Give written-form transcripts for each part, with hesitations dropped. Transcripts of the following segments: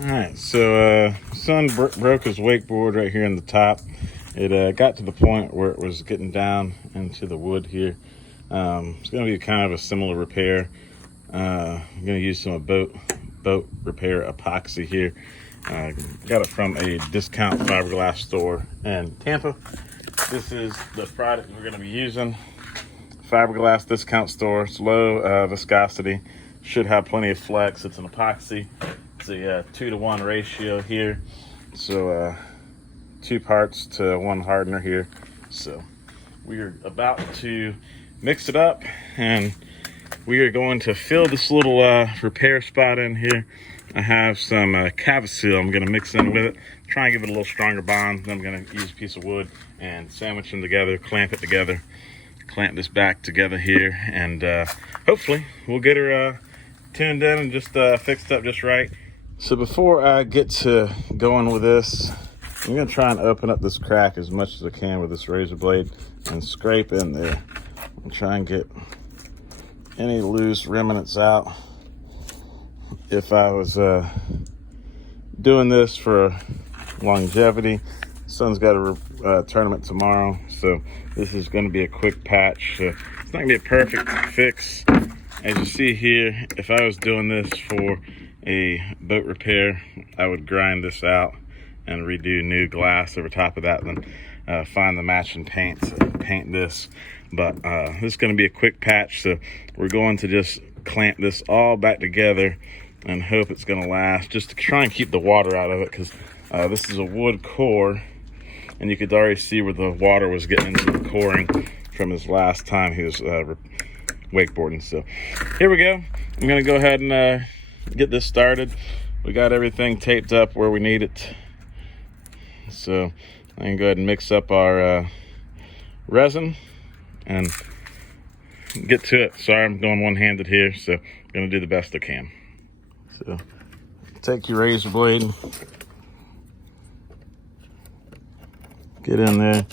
Alright, so son broke his wakeboard right here in the top. It got to the point where it was getting down into the wood here. It's going to be kind of a similar repair. I'm going to use some boat repair epoxy here. Got it from a discount fiberglass store in Tampa. This is the product we're going to be using. Fiberglass discount store. It's low viscosity. Should have plenty of flex. It's an epoxy. It's a 2-to-1 ratio here. So 2 parts to 1 hardener here. So we are about to mix it up, and we are going to fill this little repair spot in here. I have some Cavasil I'm going to mix in with it, try and give it a little stronger bond. Then I'm going to use a piece of wood and sandwich them together, clamp it together, clamp this back together here, and hopefully we'll get her tuned in and just fixed up just right. So before I get to going with this, I'm going to try and open up this crack as much as I can with this razor blade and scrape in there and try and get any loose remnants out. If I was doing this for longevity, son's got a tournament tomorrow, so this is going to be a quick patch. It's not going to be a perfect fix. As you see here, if I was doing this for a boat repair, I would grind this out and redo new glass over top of that, then find the matching paint to paint this. But this is going to be a quick patch, so we're going to just clamp this all back together and hope it's going to last, just to try and keep the water out of it, because this is a wood core, and you could already see where the water was getting into the coring from his last time he was wakeboarding. So here we go. I'm going to go ahead and get this started. We got everything taped up where we need it, so I can go ahead and mix up our resin and get to it. Sorry, I'm going one-handed here, so I'm going to do the best I can. So take your razor blade, get in there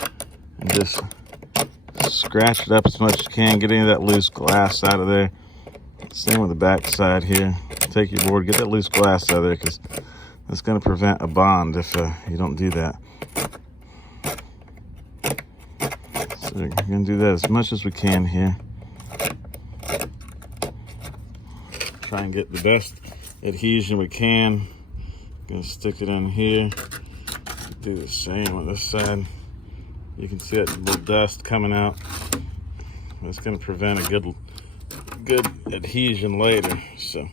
and just scratch it up as much as you can, get any of that loose glass out of there. Same with the back side here. Take your board, get that loose glass out of there, because that's going to prevent a bond if you don't do that. So we're going to do that as much as we can here. Try and get the best adhesion we can. Going to stick it in here. Do the same on this side. You can see that little dust coming out. It's going to prevent a good adhesion later. So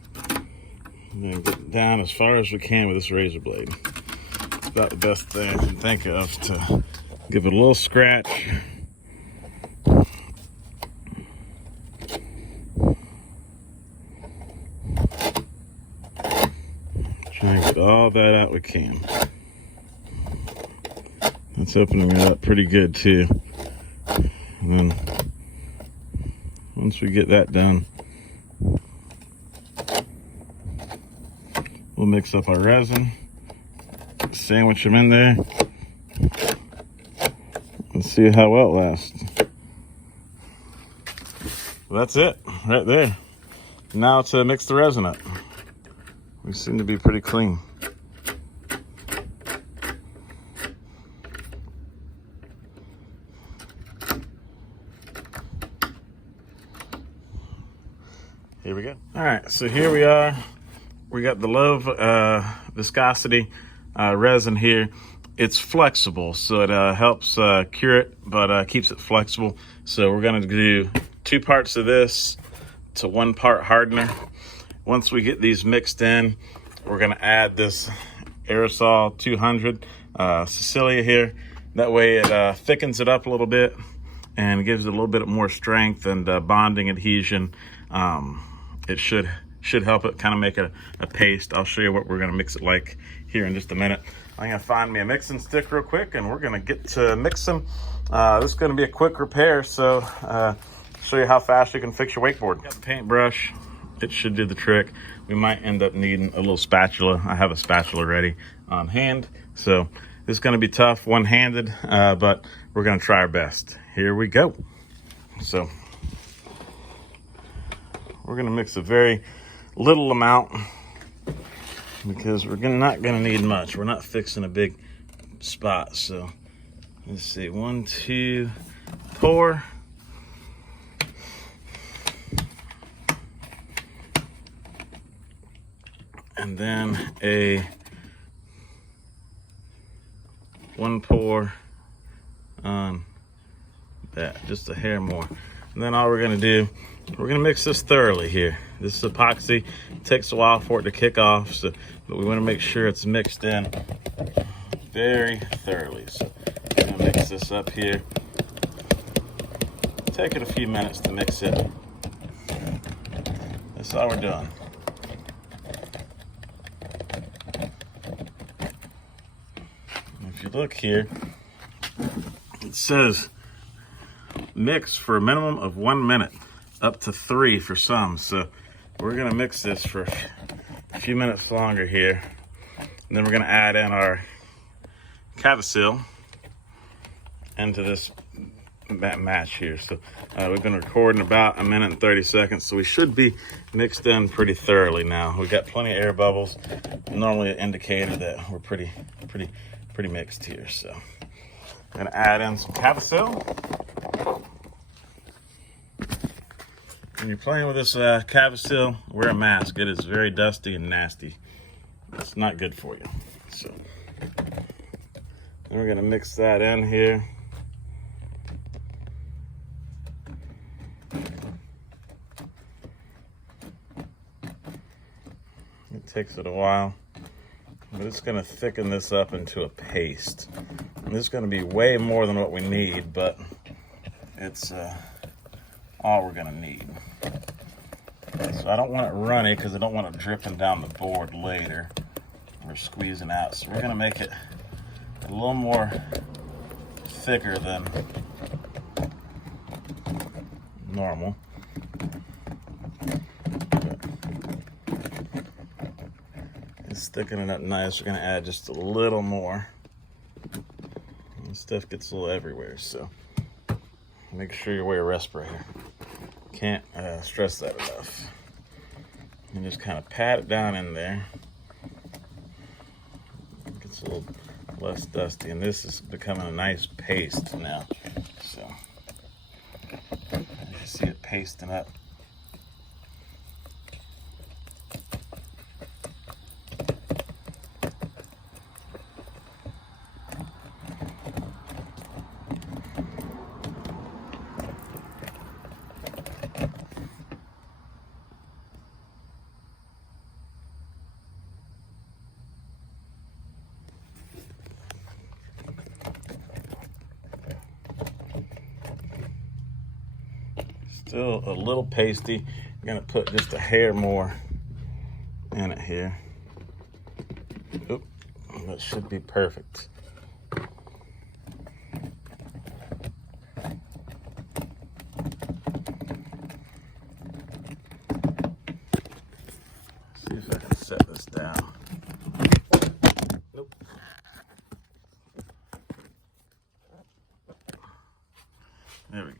I'm going to get down as far as we can with this razor blade. It's about the best thing I can think of to give it a little scratch. Try and get all that out we can. It's opening it up pretty good too. And then once we get that done, we'll mix up our resin, sandwich them in there, and see how well it lasts. Well, that's it right there. Now to mix the resin up. We seem to be pretty clean. Here we go. All right, so here we are. We got the low viscosity resin here. It's flexible, so it helps cure it, but keeps it flexible. So we're gonna do 2 parts of this to 1 part hardener. Once we get these mixed in, we're gonna add this aerosol 200 Sicilia here. That way it thickens it up a little bit and gives it a little bit more strength and bonding adhesion. It should help it kind of make a paste. I'll show you what we're gonna mix it like here in just a minute. I'm gonna find me a mixing stick real quick, and we're gonna get to mixing. This is gonna be a quick repair, so show you how fast you can fix your wakeboard. Got the paintbrush. It should do the trick. We might end up needing a little spatula. I have a spatula ready on hand. So this is gonna be tough one-handed, but we're gonna try our best. Here we go. So we're gonna mix a very little amount because we're not gonna need much. We're not fixing a big spot. So let's see, 1, 2, pour. And then a 1 pour on that, just a hair more. And then all we're gonna do, we're gonna mix this thoroughly here. This is epoxy. It takes a while for it to kick off, so but we wanna make sure it's mixed in very thoroughly. So I'm gonna mix this up here. Take it a few minutes to mix it. That's all we're doing. If you look here, it says mix for a minimum of 1 minute, up to 3 for some. So we're gonna mix this for a few minutes longer here. And then we're gonna add in our cavasil into this match here. So we've been recording about 1 minute and 30 seconds. So we should be mixed in pretty thoroughly now. We've got plenty of air bubbles, normally an indicator that we're pretty mixed here. So I'm gonna add in some cavasil. When you're playing with this cavasil, wear a mask. It is very dusty and nasty. It's not good for you. So then we're gonna mix that in here. It takes it a while, but it's gonna thicken this up into a paste. And this is gonna be way more than what we need, but it's all we're gonna need. So I don't want it runny because I don't want it dripping down the board later or squeezing out. So we're gonna make it a little more thicker than normal. It's thickening up nice. We're gonna add just a little more. And stuff gets a little everywhere, so make sure you wear a respirator. Can't stress that enough. And just kind of pat it down in there. It gets a little less dusty, and this is becoming a nice paste now. So you see it pasting up. Still a little pasty. I'm gonna put just a hair more in it here. Oop, that should be perfect. See if I can set this down. Nope. There we go.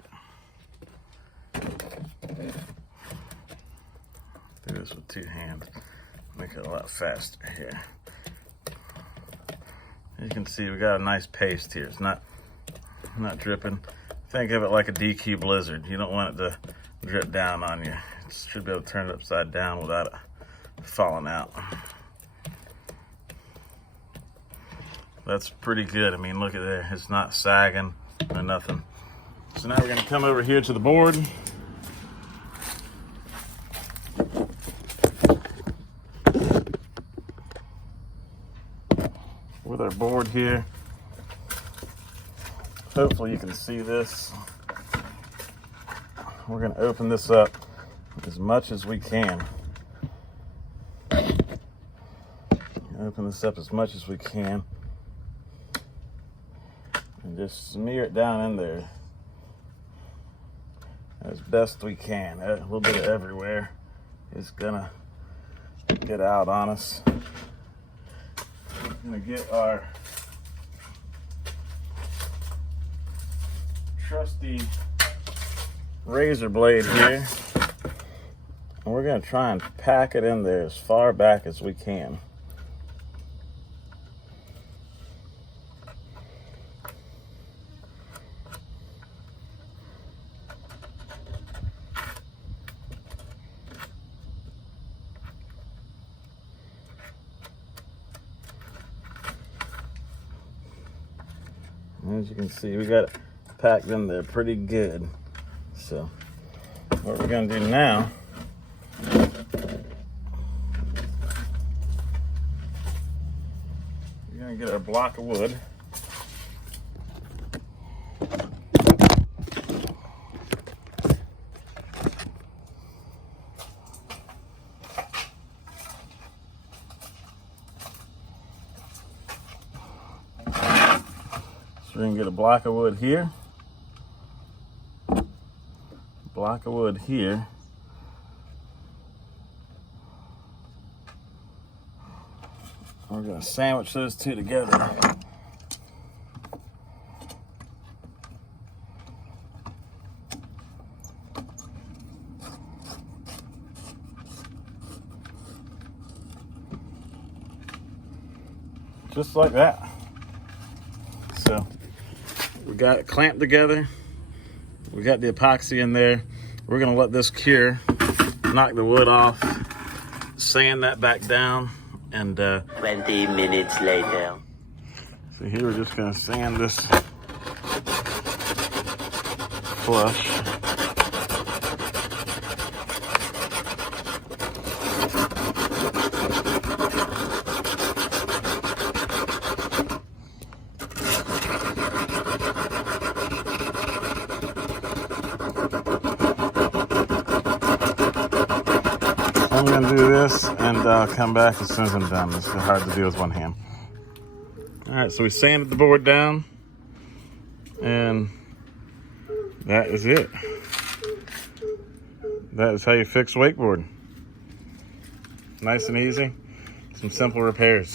Do this with 2 hands. Make it a lot faster here. As you can see, we got a nice paste here. It's not dripping. Think of it like a DQ Blizzard. You don't want it to drip down on you. You should be able to turn it upside down without it falling out. That's pretty good. I mean, look at there. It's not sagging or nothing. So now we're gonna come over here to the board. With our board here. Hopefully you can see this. We're gonna open this up as much as we can. Open this up as much as we can. And just smear it down in there as best we can. A little bit of everywhere is gonna get out on us. We're gonna get our trusty razor blade here, and we're gonna try and pack it in there as far back as we can. As you can see, we got it packed in there pretty good. So what we're gonna do now, we're gonna get our block of wood. So we're gonna get a block of wood here, block of wood here, we're gonna sandwich those two together. Just like that. So we got it clamped together. We got the epoxy in there. We're gonna let this cure, knock the wood off, sand that back down, and 20 minutes later. So here we're just gonna sand this flush. I'm gonna do this and come back as soon as I'm done. It's hard to do with one hand. All right, so we sanded the board down, and that is it. That is how you fix wakeboard. Nice and easy. Some simple repairs.